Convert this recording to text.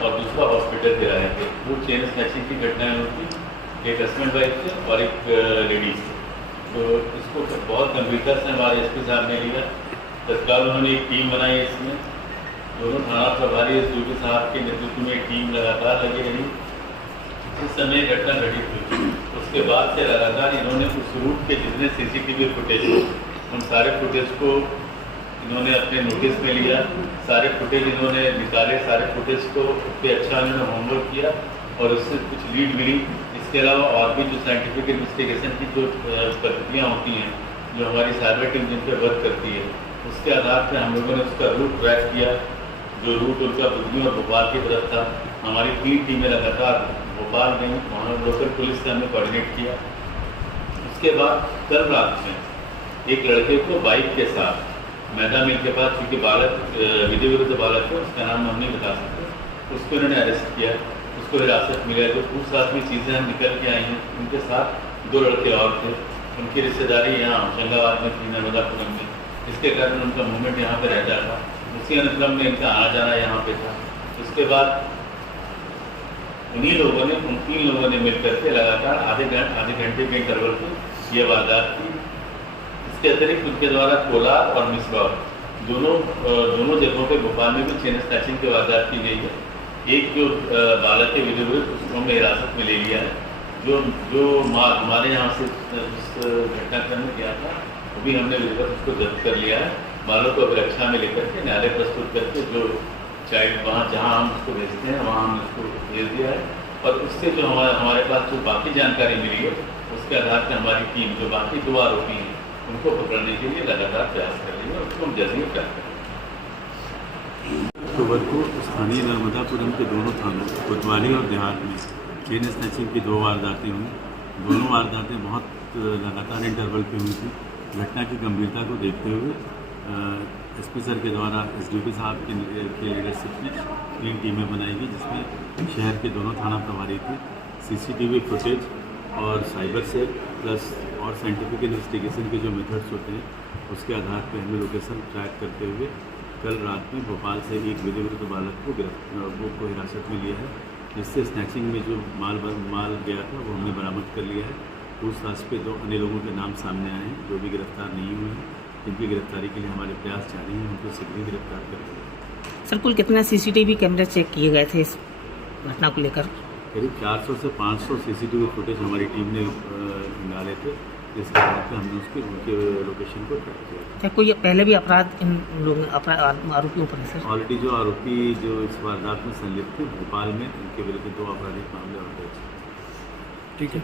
और दूसरा हॉस्पिटल पे आए थे। वो चेन स्नैचिंग की घटनाएं होती, एक हस्बैंड वाइफ थे और एक लेडीज थे। तो इसको बहुत गंभीरता से हमारे एसपी साहब ने लिया। तत्काल उन्होंने एक टीम बनाई। इसमें दोनों थाना प्रभारी एसडीओपी साहब के नेतृत्व में टीम लगातार लगी रही। इस समय घटना घटित हुई, उसके बाद से लगातार इन्होंने उस रूट के जितने सीसीटीवी फुटेज उन सारे फुटेज को इन्होंने अपने नोटिस में लिया। सारे फुटेज इन्होंने निकाले, सारे फुटेज को पे अच्छा इन्होंने होमवर्क किया और उससे कुछ लीड मिली। इसके अलावा और भी जो साइंटिफिक इन्वेस्टिगेशन की जो पद्धतियाँ होती हैं, जो हमारी साइबर टीम जिन पर वर्क करती है, उसके आधार पर हम लोगों ने उसका रूट ट्रैक किया। जो रूट उनका बुधनी और भोपाल की तरफ था, हमारी 3 टीमें लगातार भोपाल में वहाँ लोकल पुलिस से हमने कोऑर्डिनेट किया। उसके बाद कल रात में एक लड़के को बाइक के साथ मैदा मिल के पास, चूँकि बालक विधि विरुद्ध बालक है, उसका नाम हम नहीं बता सकते, उसको इन्होंने अरेस्ट किया। उसको हिरासत मिला। जो पूछताछ में चीज़ें हम निकल के आई हैं, उनके साथ 2 लड़के और थे। उनकी रिश्तेदारी यहाँ होशंगाबाद में थी, नर्मदापुरम में। इसके कारण उनका मूवमेंट यहाँ पे रहता था। उसी अनुक्रम में इनका आना जाना यहाँ पे था। उसके बाद उन्हीं लोगों ने, उन 3 लोगों ने मिलकर के लगातार आधे घंटे के इंटरवल पर यह वारदात की। इसके अतिरिक्त उनके द्वारा कोलार और मिसरौर दोनों जगहों पे भोपाल में भी चेन स्नैचिंग की वारदात की गई है। एक जो बालक के विधि विरुद्ध, उसको हमने हिरासत में ले लिया है। जो हमारे यहाँ से उस घटनाक्रम में किया था, वो भी हमने विधिवत उसको जब्त कर लिया है। बालक को अभिरक्षा में लेकर के न्यायालय प्रस्तुत करके जो चाइल्ड वहाँ जहाँ हम उसको भेजते हैं वहाँ हमने उसको भेज दिया है। और उससे जो हमारे पास जो बाकी जानकारी मिली है, उसके आधार पर हमारी टीम जो बाकी 2 आरोपी हैं उनको पकड़ने के लिए लगातार प्रयास कर रही है और उसको हम जल्दी कर रहे हैं। अक्टूबर को स्थानीय नर्मदापुरम के दोनों थानों कोतवाली और देहात में चेन स्नैचिंग की 2 वारदातें हुई। दोनों वारदातें बहुत लगातार इंटरवल पे हुई थी। घटना की गंभीरता को देखते हुए एसपी सर के द्वारा एसडीओपी साहब की लीडरशिप में 3 टीमें बनाई गई, जिसमें शहर के दोनों थाना प्रभारी थे। सीसीटीवी फुटेज और साइबर सेल प्लस और साइंटिफिक इन्वेस्टिगेशन के जो मेथड्स होते हैं, उसके आधार पर हमने लोकेशन ट्रैक करते हुए कल रात में भोपाल से एक विधि विरुद्ध बालक को हिरासत में लिया है, जिससे स्नैचिंग में जो माल गया था वो हमने बरामद कर लिया है। पूछताछ पे 2 अन्य लोगों के नाम सामने आए हैं जो भी गिरफ्तार नहीं हुए हैं। इनकी गिरफ्तारी के लिए हमारे प्रयास जारी हैं, उनको शीघ्र ही गिरफ्तार करेंगे। सर, कुल कितना सीसीटीवी कैमरे चेक किए गए थे इस घटना को लेकर? करीब 400 से 500 सीसीटीवी फुटेज हमारी टीम ने डाले थे, जिसके आधार पर हमने उनके लोकेशन को ट्रैक किया। क्या कोई पहले भी अपराध इन लोगों आरोपियों पर है सर? ऑलरेडी जो आरोपी जो इस वारदात में संलिप्त थे, भोपाल में इनके विरुद्ध 2 आपराधिक मामले और दर्ज। ठीक है।